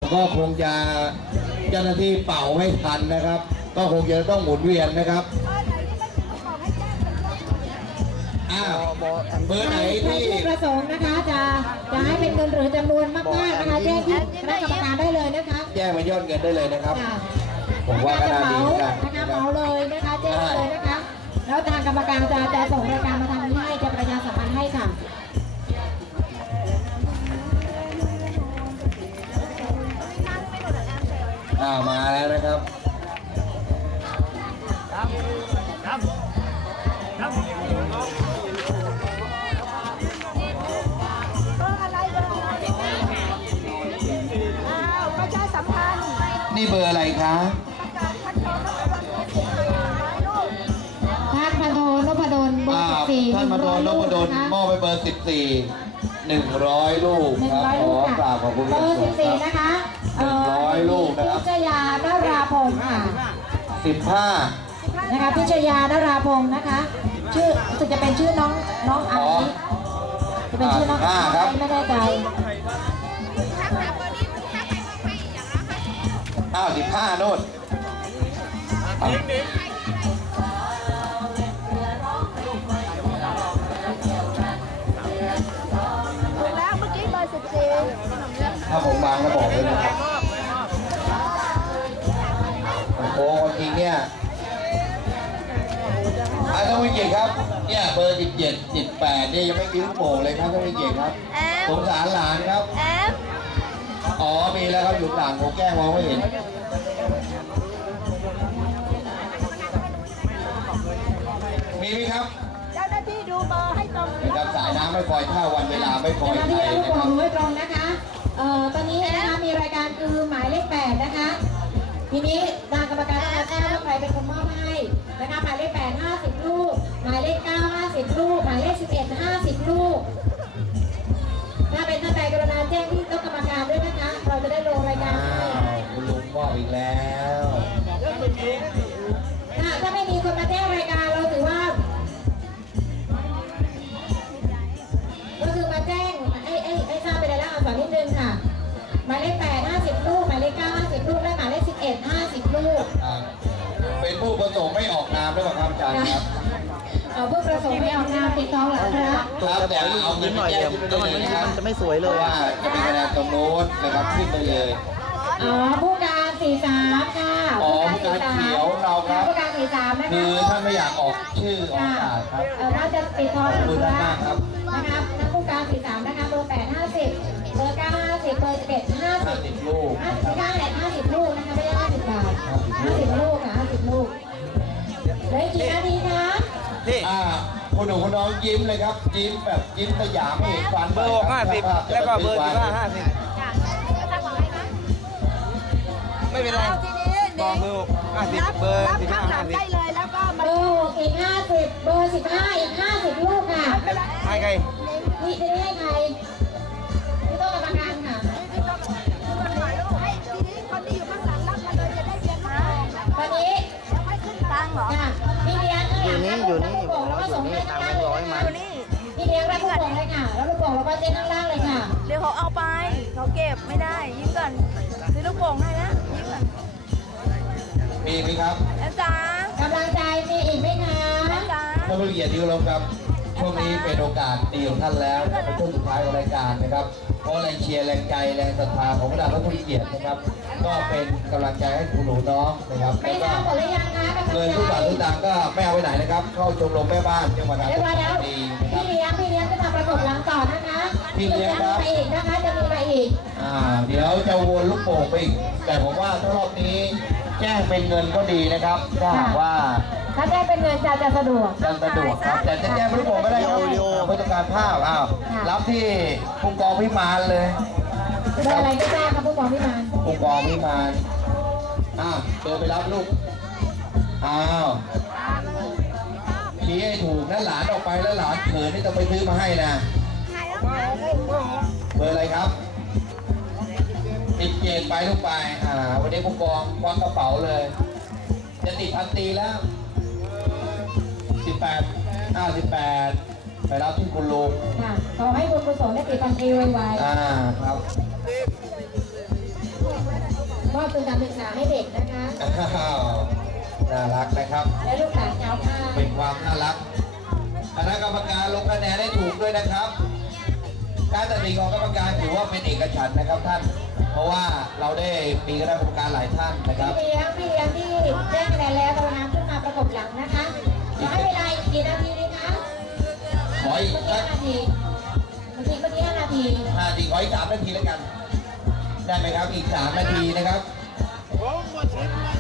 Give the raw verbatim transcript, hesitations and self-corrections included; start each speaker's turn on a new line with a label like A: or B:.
A: ก็คงจะเจ้าหน้าที่เป่าไม่ทันนะครับ ก็คงจะต้องหมุนเวียนนะครับอ้าวเบอร์ไหน
B: ใคร
A: ที่
B: ที่ประสงค์นะคะจะจะให้เป็นเงินหรือจำนวนมากๆนะคะแจ้งที่คณะกรรมการได้เลยนะคะ
A: แจ้งมายอดเงินได้เลยนะครับ
B: ค่ะ
A: ผมว่าก็
B: จะ
A: น่า
B: เห
A: ดี
B: มา
A: เหมือนกัน
B: นะคะเหมาเลยนะคะแจ้งเลยนะคะแล้วทางกรรมการจะจะส่งรายการมาทางนี้ให้จะประชาสัมพันธ์ให้ค่ะ
A: อ่ามาแล้วนะครับ
C: ประชาสัมพันธ์
A: นี่เบอร์อะไรคะ
B: ท่านพันโทนพดลเบอ
A: อ่า
B: ร์สิบสี่
A: ท่านมาโดนนพดลมอบไปเบอร์สิบสี่หนึ่งร้อยลูก
B: หนึ่ง
A: ครับ
B: ร้อย
A: ข
B: ลู
A: อก กรา
B: ค่ะ
A: บขอบคุณ
B: เบอร์สิบสี่นะคะ
A: หนึ่งร้อยลูกนะครับ
B: พิชยานราพงศ์ค่ะ
A: สิบห้า
B: นะคะพิชยานราพงศ์นะคะ ชื่อรู้สึกจะเป็นชื่อน้องน้องไอซ์จะเป็นชื่อน้องไอซ์ไม่แน่ใจ
A: อ้าวสิบห้าโน่นอ่ะ
C: ถูกแล้วเมื่อกี้เบอร์สิบสี่
A: ถ้าผมบางก็บอกเลยนะครับโอ้จริงเนี่ยอ่ะต้องวิจิตรครับ เนี่ยเบอร์สิบเจ็ดสิบแปดเนี่ยยังไม่มีลูกโป่งเลยครับต้องวิจิตรครับ
C: แอม
A: สงสารหลานครับ
C: แอม
A: อ๋อ มีแล้วครับอยู่หลังผมแกล้งมองไม่เห็น มีไหมครับ
C: เจ้าหน้าที่ดูเบอร์ให้ตรง
A: นะครับสายน้ำไม่คอยท่าวันเวลาไม่คอย
B: เจ้าหน้า
A: ใค
B: ที่
A: ร
B: ลูก
A: นะ
B: โป่
A: ครั
B: ง
A: บ
B: ไว้ตรงนะคะเอ่อตอนนี้นะคะมีรายการคือหมายเลขแปดนะคะ ทีนี้ทางกรรมการจะทราบว่าใครเป็นคนมอบให้นะคะหมายเลขแปดห้าสิบลูก หมายเลขเก้าห้าสิบลูก หมายเลขสิบเอ็ดห้าสิบลูก ถ้าเป็นท่านใดกรุณาแจ้งที่โต๊ะกรรมการด้วยนะคะ เราจะได้ลงรายการ
A: อ้า
B: ให้
A: วคุณลุงมอบอีกแล้ว
B: ถ้าถ้าไม่มีคนมาแจ้งรายการเราถือว่า ก็คือมาแจ้งไอ้ไอ้ไอ้ทราบไปแล้วอ่านสอนนิดนึงค่ะ หมายเลขแปดห้าสิบลูก หมายเลขเก้าห้าสิบลูก และหมายเลขสิบเอ็ดห้าสิบลูก
A: อ่าเป็นผู้ประสงค์ไม่ออกนามด้วยครับอาจารย์ครับ
B: เอ่อผู้ประสงค์ไม่ออกนามติดต่อหลังครับ
A: ครับแต่เอาเงินไปแจ้งขึ้นไปได้เลยนะครับ
D: จะไม่สวย
A: เพ
D: เลย
A: ราะว่าจะมีคะแนนตรงโน้นนะครับขึ้นไปเลย
B: อ๋อผู้การสี่สามค่ะ
A: อ๋อผู้การเขียวเราครับ
B: ผู้การสี่สามนะคะ
A: คือท่านไม่อยากออกชื่อออก
B: ค่ะ
A: อากาศครับ
B: เอ่อน่าจะติดต่อ
A: ขอบคุณ
B: ธุระ
A: มากครับ
B: นะคะนักผู้การสี่สามนะคะเบอร์แปดห้าสิบเบอร์เก้าห้าสิบเบอร์สิบเอ็ดห้าสิบ
A: ห้าสิบลูก
B: ห้าสิบเก้าแหละห้าสิบลูกนะคะไม่ได้ห้าสิบบาทห้าสิบลูกค่ะห้าสิบลูกเหลืออีกกี่นาทีคะ
D: นี่
A: อ่าคุณหนูคุณน้องยิ้มเลยครับ ยิ้มแบบยิ้มสยามไม่เห็นฟัน
D: เบอร์หกห้าสิบแล้วก็เบอร์สิบห้าห้าสิบไม่เป็นไร
C: เอาทีนี้
D: บอกเบอร์หกห้าสิบ
C: รับ
D: เบอร์
C: รับ
D: สิบ
C: ข้า
D: ห้าง
C: หลั
D: ห้าง สิบ
C: ได้เลยแล้วก็
B: เบ
C: มา
B: อร์หกอีกห้าสิบเบอร์สิบห้าอีกห้าสิบลูกค่ะ
D: ให้ใคร
B: นี่จะได้ให้ใครไม่ต้องกรรมการค่ะ
C: ให้ทีนี้คนที่อยู่ข้างหลังรับมาเลยจะได้เรียนมา
B: ตอนนี้
C: แล้วค่อยขึ้นตังค์เหรอ
B: ค่ะพี่เลี้ยงข้างห
D: อ
B: ลั
D: ยู่
B: ง
D: นี่
B: รับ
D: อยู่
B: ลู
D: นี่
B: กโป่งแล้วก็ส่งให้
D: ตา
B: ข้าม ง
D: แบ
B: ล่าง
D: ค์
B: เล
D: ร้อย
B: ย
D: มา
C: อยู่นี่
B: พี่เลี้ยงรับลูกโป่งเลยค่ะแล้วลูกโป่งแล้วก็เจ๊ข้างล่างเลยค่ะ
C: เดี๋ยวเขาเอาไป เขาเก็บไม่ได้ยิ้มก่อนซื้อลูกโป่งให้นะยิ้มก่อน
A: มีไหมครับ
C: อาจารย์
B: กำลังใจมีอีกไหมคะ
C: อาจารย์
A: ท่านผู้เกียรติที่เคารพครับช่วงนี้เป็นโอกาสดีของท่านแล้วเป็นช่วงสุดท้ายของรายการนะครับเพราะแรงเชียร์แรงใจแรงศรัทธาของบรรดาท่านผู้เกียรตินะครับ ก็เป็นกำลังใจให้คุณหนูน้องนะครับ
B: ไม่
A: แล้วก็
B: ทราบหมดหรือยังคะกำลัง
A: เงิน
B: ใจ
A: ทุกบาททุกสตางค์ก็ไม่เอาไปไหนนะครับ เข้าชมรมแม่บ้านจังหวัดนค
B: เรียบร้อย
A: ร
B: แล้ว
A: ปฐมดีนะครั
B: พี่
A: บ
B: เลี้ยงพี่เลี้ยงจะทำประกบหลังต่อนะคะ
A: พี่เลี้ยงครับ
B: จะมีไปอีกนะคะจะมีไปอีก
A: อ่าเดี๋ยวจะวนลูกโป่งไปอีกแต่ผมว่าถ้ารอบนี้แจ้งเป็นเงินก็ดีนะครับถ้าหากว่า
B: ถ้าได้เป็นเงินจะจะสะดวก
A: ยังสะดวกครับ แต่จะแจ้งเป็นลูกโป่งก็ได้ครับเพื่อต้องการภาพอ้าวรับที่ผู้กองพิมานเลย
B: เบอร์อะไรก็แจ้งครับผู้กองพี่มาน
A: ผู้กองพิมานอ้าวเดินไปรับลูกอ้าวชี้ให้ถูกนะหลานออกไปแล้วหลานเขินนี่ต้องไปซื้อมาให้นะเบอร์อะไรครับติดเกตไปลูกไปอ่าวันนี้ผู้กองควักกระเป๋าเลย จะติดพันตีแล้วสิบแปดอ้าวสิบแปดไปรับที่คุณลุง
B: ค่ะขอให้บุญกุศลได้ติดพันตรีไว
A: อ่าครับ
B: อบทุนการศึกษาให้เด็กนะคะ
A: อ้าวน่ารักนะครับ
B: และลูกหลานชาวบ้าน
A: เป็นความน่ารักคณะกรรมการลงคะแนนได้ถูกด้วยนะครับ การตัดสินของกรรมการถือว่าเป็นเอกฉันท์นะครับท่าน เพราะว่าเราได้มีคณะกรรมการหลายท่านนะครับ
B: พี่เลี้ยงพี่เลี้ยงที่ได้คะแนนแล้วกรุณาขึ้นมาประกบหลังนะคะขอให้เวลาอีกกี่นาทีดีคะ
A: ขออีก
B: เมื่อกี้
A: สัก
B: ห้านาทีเมื่อกี้เมื่อกี้ห้านาที
A: ห้านาทีขออีกสามนาทีแล้วกัน ได้ไหมครับอีกสามนาทีนะครับ
D: ผมมาถึง